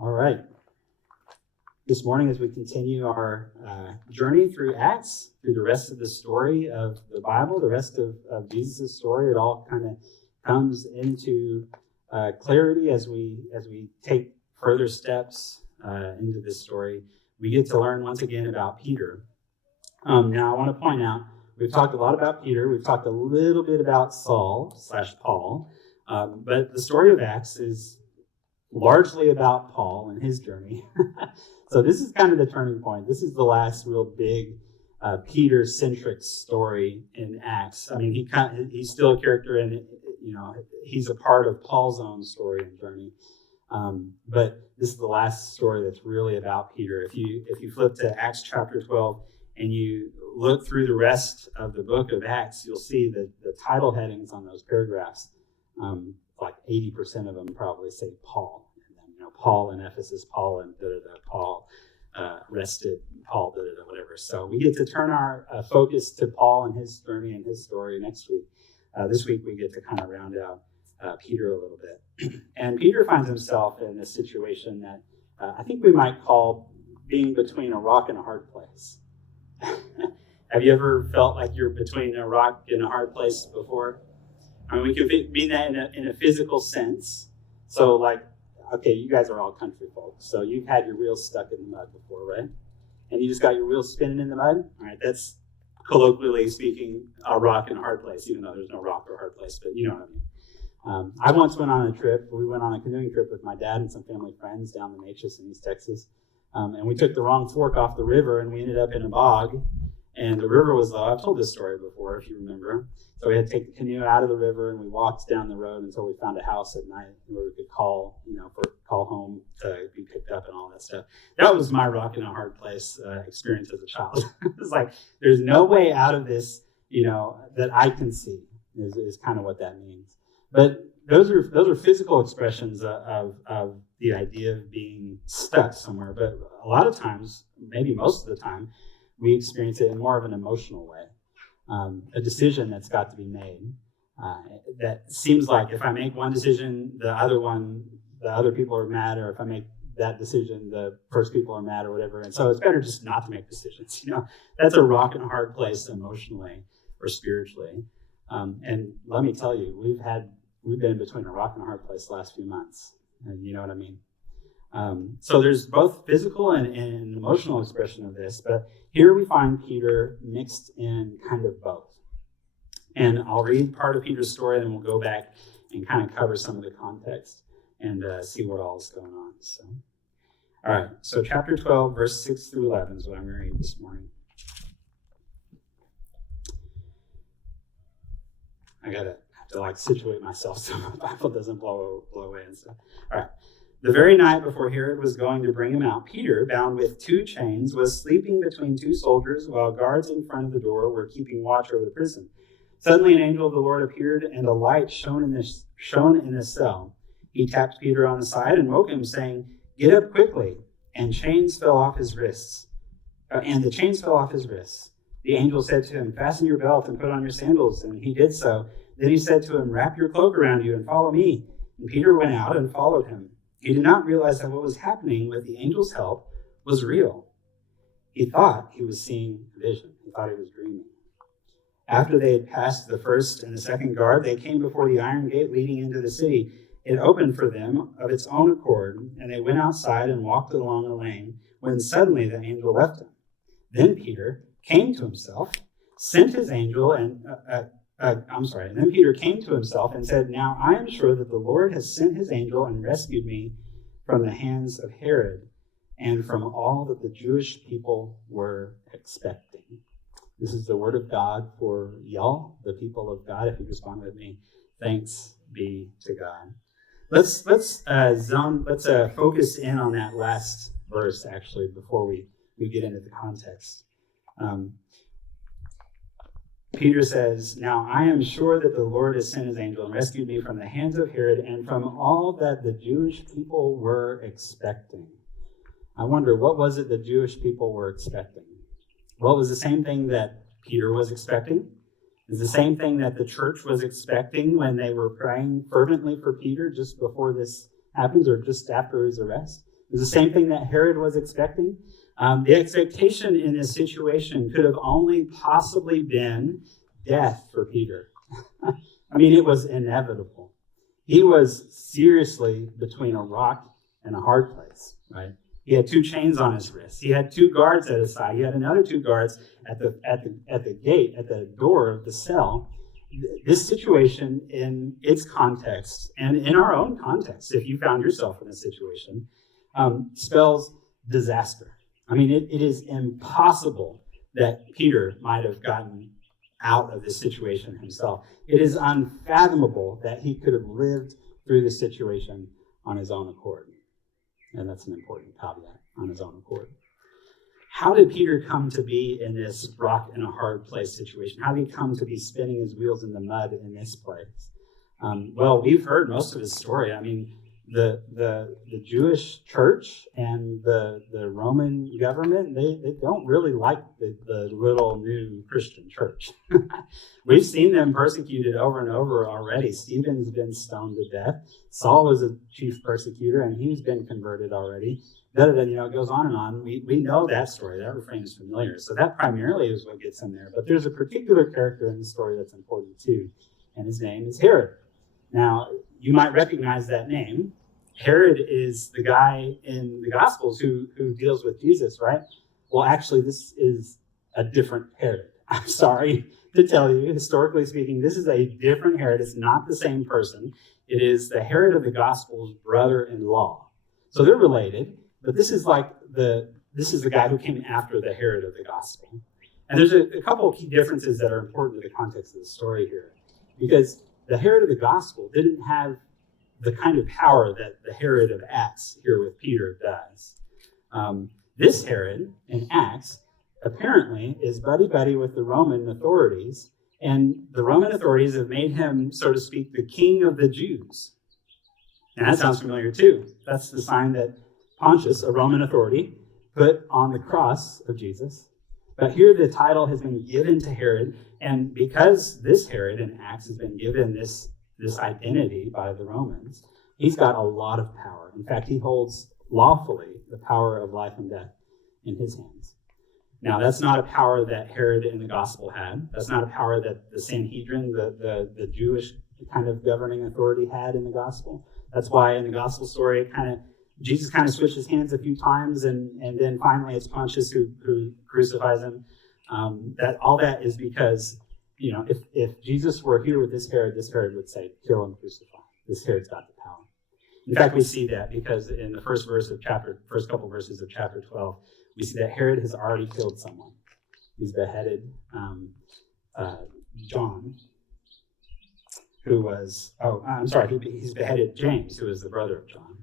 All right. This morning, as we continue our journey through Acts, through the rest of the story of the Bible, the rest of Jesus' story, it all kind of comes into clarity as we take further steps into this story. We get to learn once again about Peter. Now, I want to point out, we've talked a lot about Peter. We've talked a little bit about Saul/Paul. But the story of Acts is largely about Paul and his journey. So this is kind of the turning point. This is the last real big Peter-centric story in Acts. I mean, he's still a character, and he's a part of Paul's own story and journey. But this is the last story that's really about Peter. If you flip to Acts chapter 12 and you look through the rest of the book of Acts, you'll see that the title headings on those paragraphs, like 80% of them probably say Paul. Paul in Ephesus, Paul in da-da-da, Paul arrested, Paul da-da-da, whatever. So we get to turn our focus to Paul and his journey and his story next week. This week we get to kind of round out Peter a little bit. And Peter finds himself in a situation that I think we might call being between a rock and a hard place. Have you ever felt like you're between a rock and a hard place before? I mean, we can mean that in a physical sense. So, like, okay, you guys are all country folks, so you've had your wheels stuck in the mud before, right? And you just got your wheels spinning in the mud? All right, that's, colloquially speaking, a rock and a hard place, even though there's no rock or hard place, but you know what I mean. I once went on a trip. We went on a canoeing trip with my dad and some family friends down the Miraculous in East Texas. And we took the wrong fork off the river, and we ended up in a bog. And the river was low. I've told this story before, if you remember. So we had to take the canoe out of the river, and we walked down the road until we found a house at night where we could call home to be picked up and all that stuff. That was my rock in a hard place experience as a child. It was like, there's no way out of this, that I can see is kind of what that means. But those are physical expressions of the idea of being stuck somewhere. But a lot of times, maybe most of the time, we experience it in more of an emotional way. A decision that's got to be made that seems like if I make one decision, the other people are mad, or if I make that decision, the first people are mad or whatever. And so it's better just not to make decisions. That's a rock and a hard place emotionally or spiritually. And let me tell you, we've been between a rock and a hard place the last few months. You know what I mean? So there's both physical and emotional expression of this, but here we find Peter mixed in kind of both. And I'll read part of Peter's story, and then we'll go back and kind of cover some of the context and see what all is going on. So, all right, so chapter 12, verse 6 through 11 is what I'm going to read this morning. I have to situate myself so my Bible doesn't blow away and stuff. All right. The very night before Herod was going to bring him out, Peter, bound with 2 chains, was sleeping between 2 soldiers while guards in front of the door were keeping watch over the prison. Suddenly an angel of the Lord appeared, and a light shone in the cell. He tapped Peter on the side and woke him, saying, "Get up quickly." And the chains fell off his wrists. The angel said to him, "Fasten your belt and put on your sandals." And he did so. Then he said to him, "Wrap your cloak around you and follow me." And Peter went out and followed him. He did not realize that what was happening with the angel's help was real. He thought he was seeing a vision. He thought he was dreaming. After they had passed the first and the second guard, they came before the iron gate leading into the city. It opened for them of its own accord, and they went outside and walked along a lane, when suddenly the angel left them. Then Peter came to himself, and then Peter came to himself and said, "Now I am sure that the Lord has sent his angel and rescued me from the hands of Herod and from all that the Jewish people were expecting." This is the word of God for y'all, the people of God. If you respond with me, thanks be to God. Let's focus in on that last verse actually before we get into the context. Peter says, "Now I am sure that the Lord has sent his angel and rescued me from the hands of Herod and from all that the Jewish people were expecting." I wonder, what was it the Jewish people were expecting? Well, it was the same thing that Peter was expecting. It was the same thing that the church was expecting when they were praying fervently for Peter just before this happens, or just after his arrest. It was the same thing that Herod was expecting. The expectation in this situation could have only possibly been death for Peter. I mean, it was inevitable. He was seriously between a rock and a hard place, right? He had 2 chains on his wrists. He had 2 guards at his side. He had another 2 guards at the gate, at the door of the cell. This situation, in its context, and in our own context, if you found yourself in a situation, spells disaster. I mean, it is impossible that Peter might have gotten out of this situation himself. It is unfathomable that he could have lived through this situation on his own accord. And that's an important caveat, on his own accord. How did Peter come to be in this rock and a hard place situation? How did he come to be spinning his wheels in the mud in this place? Well, we've heard most of his story. I mean, the Jewish church and the Roman government, they don't really like the little new Christian church. We've seen them persecuted over and over already. Stephen's been stoned to death. Saul was a chief persecutor, and he's been converted already. It goes on and on. We know that story. That refrain is familiar. So that primarily is what gets him there. But there's a particular character in the story that's important too, and his name is Herod. Now, you might recognize that name. Herod is the guy in the Gospels who deals with Jesus, right? Well, actually, this is a different Herod. I'm sorry to tell you, historically speaking, this is a different Herod. It's not the same person. It is the Herod of the Gospels' brother-in-law. So they're related, but this is the guy who came after the Herod of the Gospel. And there's a couple of key differences that are important to the context of the story here. Because the Herod of the Gospel didn't have the kind of power that the Herod of Acts here with Peter does. This Herod in Acts apparently is buddy-buddy with the Roman authorities, and the Roman authorities have made him, so to speak, the king of the Jews. And that sounds familiar too. That's the sign that Pontius, a Roman authority, put on the cross of Jesus. But here the title has been given to Herod, and because this Herod in Acts has been given this identity by the Romans, he's got a lot of power. In fact, he holds lawfully the power of life and death in his hands. Now, that's not a power that Herod in the gospel had. That's not a power that the Sanhedrin, the Jewish kind of governing authority, had in the gospel. That's why in the gospel story, Jesus kind of switches hands a few times, and then finally it's Pontius who crucifies him. All that is because, if Jesus were here with this Herod would say, kill and crucify. This Herod's got the power. In fact, we see that because in the first couple verses of chapter 12, we see that Herod has already killed someone. He's beheaded John, he's beheaded James, who is the brother of John.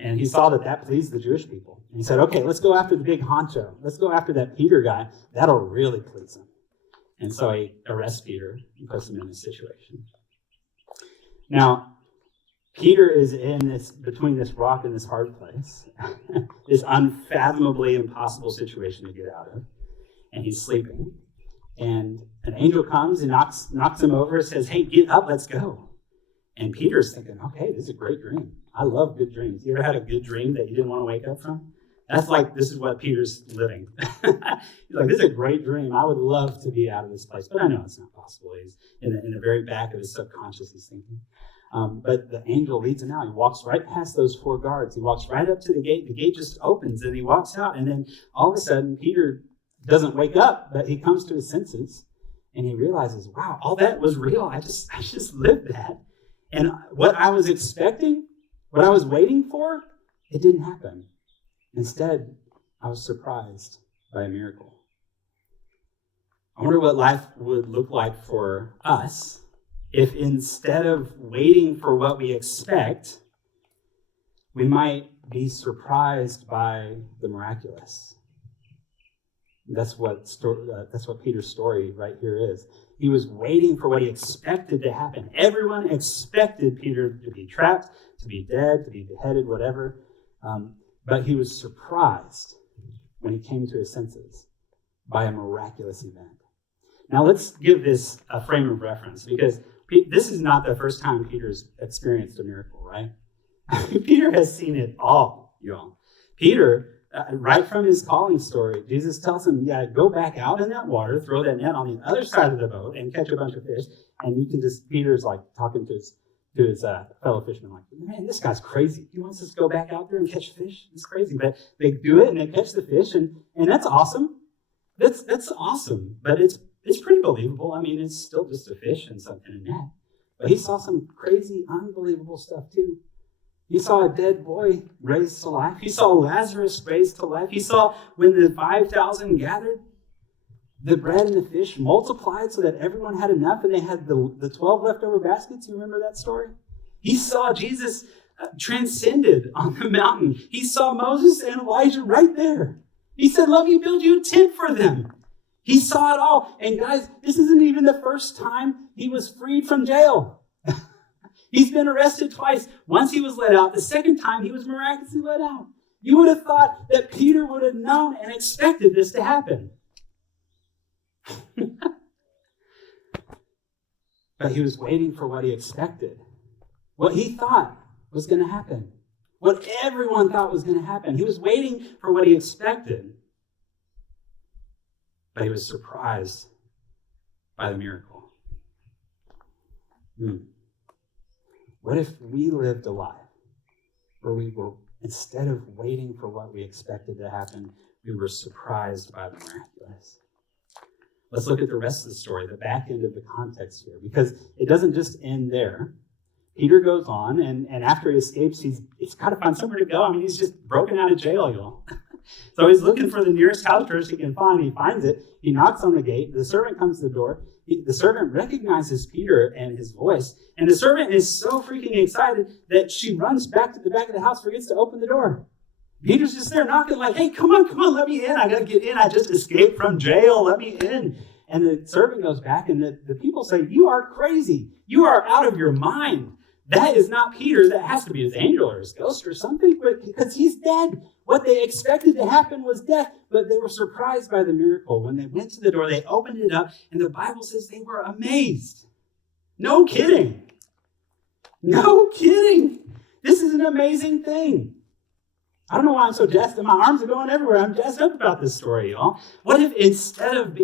And he saw that pleased the Jewish people. And he said, okay, let's go after the big honcho. Let's go after that Peter guy. That'll really please him. And so he arrests Peter and puts him in this situation. Now, Peter is between this rock and this hard place, this unfathomably impossible situation to get out of. And he's sleeping. And an angel comes and knocks him over and says, hey, get up, let's go. And Peter's thinking, okay, this is a great dream. I love good dreams. You ever had a good dream that you didn't want to wake up from? That's like, this is what Peter's living. He's like, this is a great dream. I would love to be out of this place. But I know it's not possible. He's in the very back of his subconscious, he's thinking. But the angel leads him out. He walks right past those 4 guards. He walks right up to the gate. The gate just opens and he walks out. And then all of a sudden, Peter doesn't wake up, but he comes to his senses and he realizes, wow, all that was real. I just lived that. And what I was expecting, what I was waiting for, it didn't happen. Instead, I was surprised by a miracle. I wonder what life would look like for us if instead of waiting for what we expect, we might be surprised by the miraculous. That's what Peter's story right here is. He was waiting for what he expected to happen. Everyone expected Peter to be trapped, to be dead, to be beheaded, whatever. But he was surprised when he came to his senses by a miraculous event. Now let's give this a frame of reference, because this is not the first time Peter's experienced a miracle, right? Peter has seen it all. y'all. Peter, right from his calling story, Jesus tells him, yeah, go back out in that water, throw that net on the other side of the boat and catch a bunch of fish. And you can just, Peter's like talking to his fellow fishermen, like, man, this guy's crazy. He wants us to go back out there and catch fish. It's crazy. But they do it and they catch the fish, and that's awesome. That's awesome. But it's pretty believable. I mean, it's still just a fish and a net. But he saw some crazy, unbelievable stuff too. He saw a dead boy raised to life. He saw Lazarus raised to life. He saw when the 5,000 gathered, the bread and the fish multiplied so that everyone had enough, and they had the 12 leftover baskets. You remember that story? He saw Jesus transcended on the mountain. He saw Moses and Elijah right there. He said, let me build you a tent for them. He saw it all. And guys, this isn't even the first time he was freed from jail. He's been arrested twice. Once he was let out. The second time he was miraculously let out. You would have thought that Peter would have known and expected this to happen. But he was waiting for what he expected. What he thought was going to happen. What everyone thought was going to happen. He was waiting for what he expected. But he was surprised by the miracle. What if we lived a life where we were, instead of waiting for what we expected to happen, we were surprised by the miraculous? Let's look at the rest of the story, the back end of the context here, because it doesn't just end there. Peter goes on, and after he escapes, he's got to find somewhere to go. I mean, he's just broken out of jail, y'all. So he's looking for the nearest house church he can find. He finds it. He knocks on the gate. The servant comes to the door. The servant recognizes Peter and his voice. And the servant is so freaking excited that she runs back to the back of the house, forgets to open the door. Peter's just there knocking like, hey, come on, let me in. I got to get in. I just escaped from jail. Let me in. And the servant goes back, and the people say, you are crazy. You are out of your mind. That is not Peter. That has to be his angel or his ghost or something, because he's dead. What they expected to happen was death, but they were surprised by the miracle. When they went to the door, they opened it up, and the Bible says they were amazed. No kidding. No kidding. This is an amazing thing. I don't know why I'm so jazzed up. My arms are going everywhere. I'm jazzed up about this story, y'all. What if instead of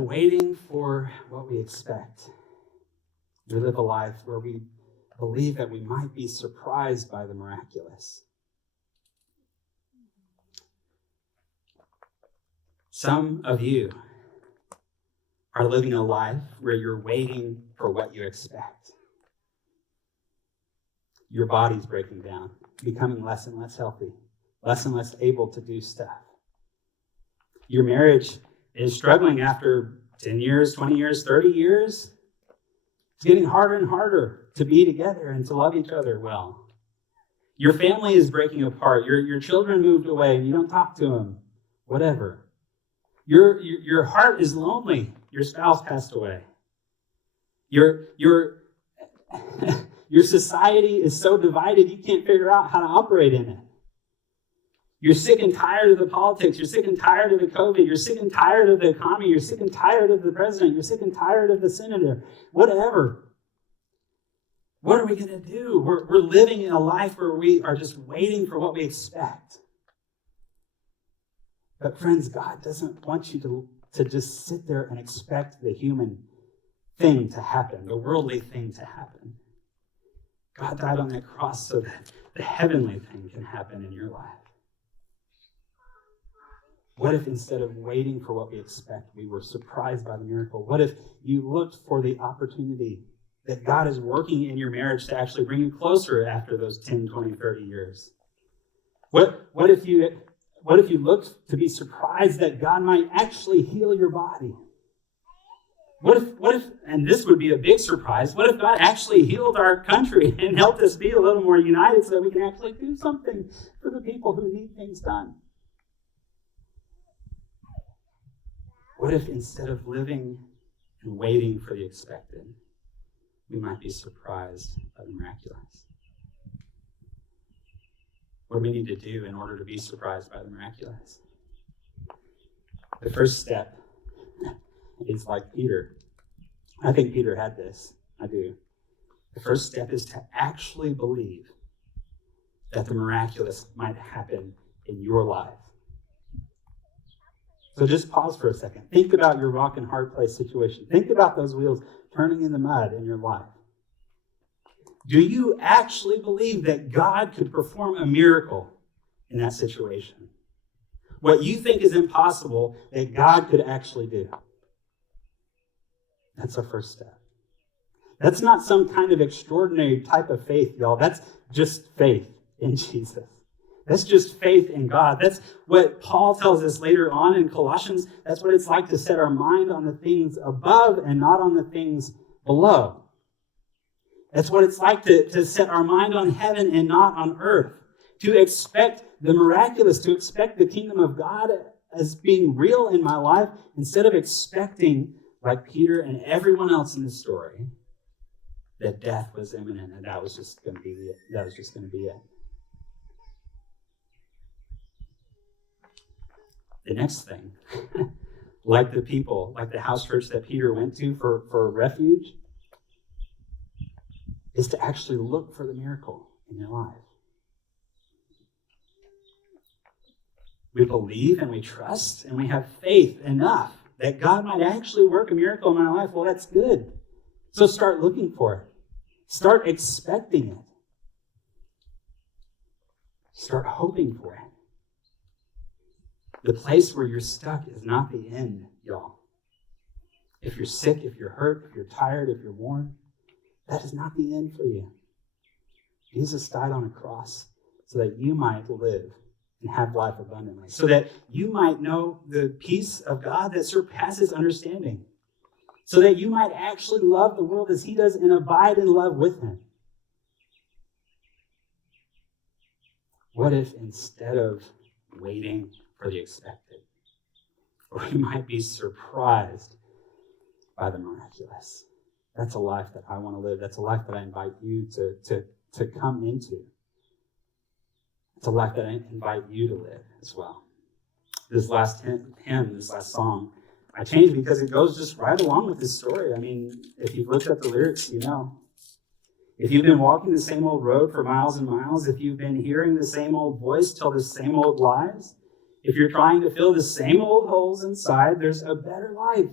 waiting for what we expect, we live a life where we believe that we might be surprised by the miraculous? Some of you are living a life where you're waiting for what you expect. Your body's breaking down, becoming less and less healthy, less and less able to do stuff. Your marriage is struggling after 10 years, 20 years, 30 years. It's getting harder and harder to be together and to love each other well. Your family is breaking apart. Your children moved away and you don't talk to them. Whatever. Your heart is lonely. Your spouse passed away. Your society is so divided you can't figure out how to operate in it. You're sick and tired of the politics. You're sick and tired of the COVID. You're sick and tired of the economy. You're sick and tired of the president. You're sick and tired of the senator. Whatever. What are we going to do? We're living in a life where we are just waiting for what we expect. But friends, God doesn't want you to just sit there and expect the human thing to happen, the worldly thing to happen. God died on that cross so that the heavenly thing can happen in your life. What if instead of waiting for what we expect, we were surprised by the miracle? What if you looked for the opportunity that God is working in your marriage to actually bring you closer after those 10, 20, 30 years? What if you looked to be surprised that God might actually heal your body? What if, and this would be a big surprise, what if God actually healed our country and helped us be a little more united so that we can actually do something for the people who need things done? What if instead of living and waiting for the expected, we might be surprised by the miraculous? What do we need to do in order to be surprised by the miraculous? The first step is like Peter. I think Peter had this. I do. The first step is to actually believe that the miraculous might happen in your life. So just pause for a second. Think about your rock and hard place situation. Think about those wheels turning in the mud in your life. Do you actually believe that God could perform a miracle in that situation? What you think is impossible, that God could actually do. That's our first step. That's not some kind of extraordinary type of faith, y'all. That's just faith in Jesus. That's just faith in God. That's what Paul tells us later on in Colossians. That's what it's like to set our mind on the things above and not on the things below. That's what it's like to set our mind on heaven and not on earth. To expect the miraculous, to expect the kingdom of God as being real in my life, instead of expecting, like Peter and everyone else in this story, that death was imminent and that was just going to be it. That was just going to be it. The next thing, like the people, like the house church that Peter went to for refuge, is to actually look for the miracle in your life. We believe and we trust and we have faith enough that God might actually work a miracle in my life. Well, that's good. So start looking for it. Start expecting it. Start hoping for it. The place where you're stuck is not the end, y'all. If you're sick, if you're hurt, if you're tired, if you're worn, that is not the end for you. Jesus died on a cross so that you might live and have life abundantly, so that you might know the peace of God that surpasses understanding, so that you might actually love the world as he does and abide in love with him. What if instead of waiting for the expected, or you might be surprised by the miraculous? That's a life that I want to live. That's a life that I invite you to come into. It's a life that I invite you to live as well. This last hymn, this last song, I changed because it goes just right along with this story. I mean, if you've looked at the lyrics, you know. If you've been walking the same old road for miles and miles, if you've been hearing the same old voice tell the same old lies, if you're trying to fill the same old holes inside, there's a better life.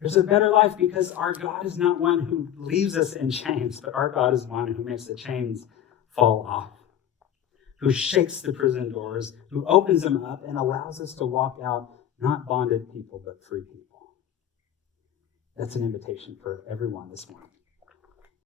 There's a better life because our God is not one who leaves us in chains, but our God is one who makes the chains fall off, who shakes the prison doors, who opens them up and allows us to walk out not bonded people, but free people. That's an invitation for everyone this morning.